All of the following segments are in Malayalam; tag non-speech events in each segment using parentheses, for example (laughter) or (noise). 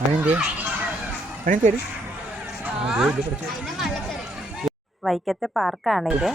അവനെന്തേ വൈക്കത്തെ പാർക്കാണ് ഇത്.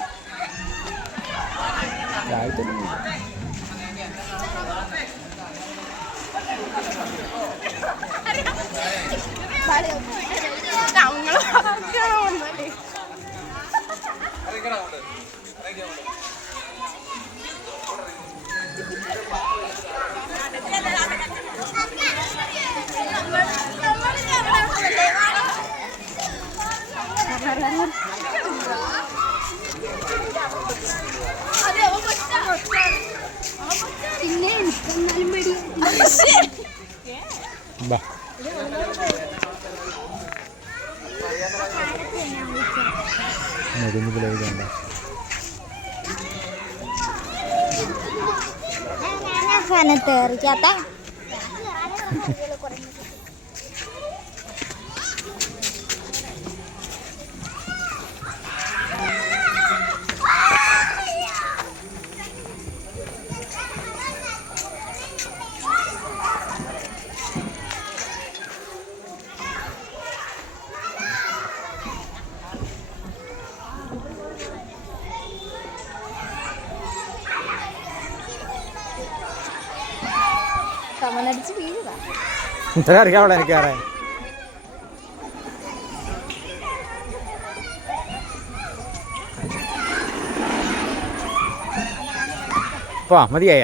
മുടിഞ്ഞ് പിള്ളേർ കണ്ട? എറിക്കാത്ത (laughs) ഇത്ര അറിയാവുള്ള എനിക്ക് അറിയാം പോ മതിയായ?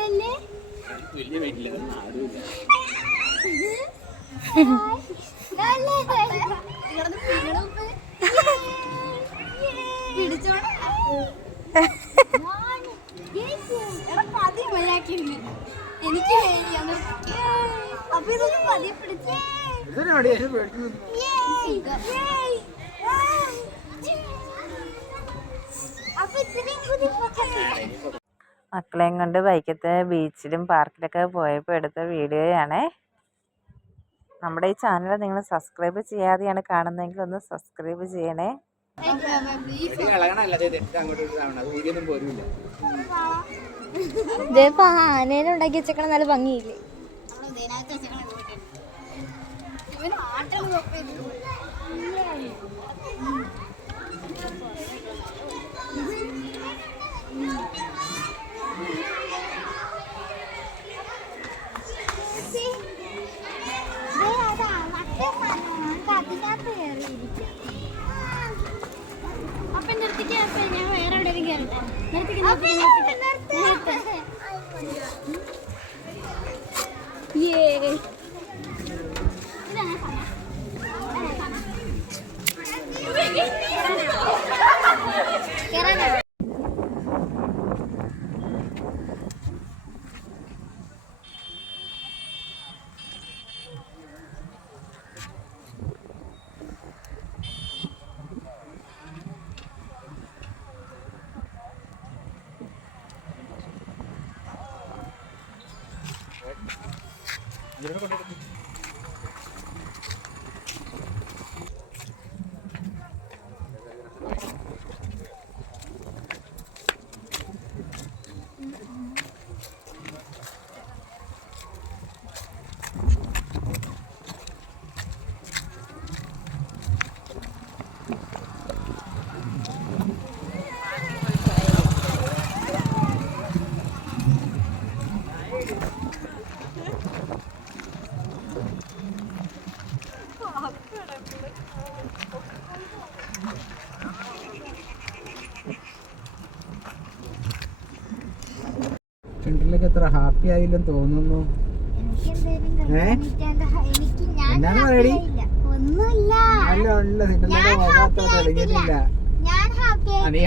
ഇതല്ലേ എനിക്ക് അപ്പൊ ഇതൊക്കെ പതിയെ പിടിച്ചേ അപ്പൊ ഇത്രയും കുതിപ്പോ മക്കളെയും കൊണ്ട് വൈക്കത്തെ ബീച്ചിലും പാർക്കിലൊക്കെ പോയപ്പോൾ എടുത്ത വീഡിയോയാണേ. നമ്മുടെ ഈ ചാനൽ നിങ്ങൾ സബ്സ്ക്രൈബ് ചെയ്യാതെയാണ് കാണുന്നതെങ്കിൽ ഒന്ന് സബ്സ്ക്രൈബ് ചെയ്യണേ. ഇതിപ്പോ വെച്ചേക്കണ നല്ല ഭംഗിയില്ലേ? ഇവന് ആട്ടം നിർത്തിക്ക് നിർത്തിക്ക് നിർത്തിക്ക് Jadi, lo. വീട്ടിലേക്ക് എത്ര ഹാപ്പി ആയില്ലെന്ന് തോന്നുന്നു. നല്ല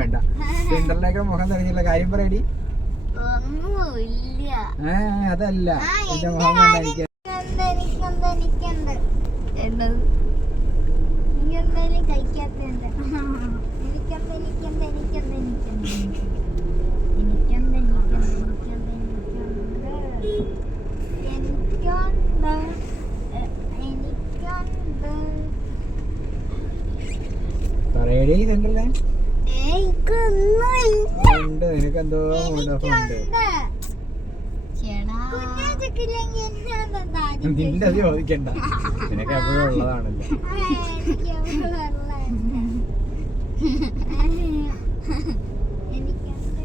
വേണ്ട. സിൻഡറിലേക്ക് മുഖം തെളിഞ്ഞില്ല കാര്യം പറയടി. അതല്ല. എന്റെ മുഖം കണ്ടായിരിക്കും എനിക്കെന്താ എനിക്കെന്താ എനിക്കെന്താ എനിക്കെന്താ എനിക്കെന്താ? ഉണ്ട്. നിനക്ക് എന്തോ ഉണ്ട് നിന്റെ അത് ചോദിക്കണ്ട. നിനക്ക് എപ്പോഴും ഉള്ളതാണല്ലോ.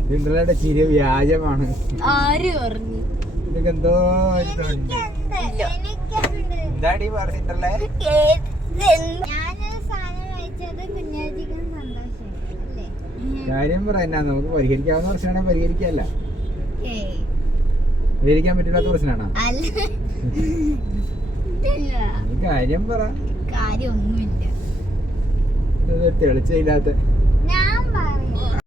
സെൻട്രലയുടെ ചിരി വ്യാജമാണ്. ആര് പറഞ്ഞു? നിനക്ക് എന്തോ ഒരു ഇതുണ്ട് എന്താടി പറ കാര്യം പറയാ. നമുക്ക് പരിഹരിക്കാവുന്ന പ്രശ്നമാണ് പരിഹരിക്കല്ല. പരിഹരിക്കാൻ പറ്റില്ലാത്ത പ്രശ്നമാണോ? കാര്യം പറ. കാര്യമൊന്നുമില്ല. തെളിച്ചില്ലാത്ത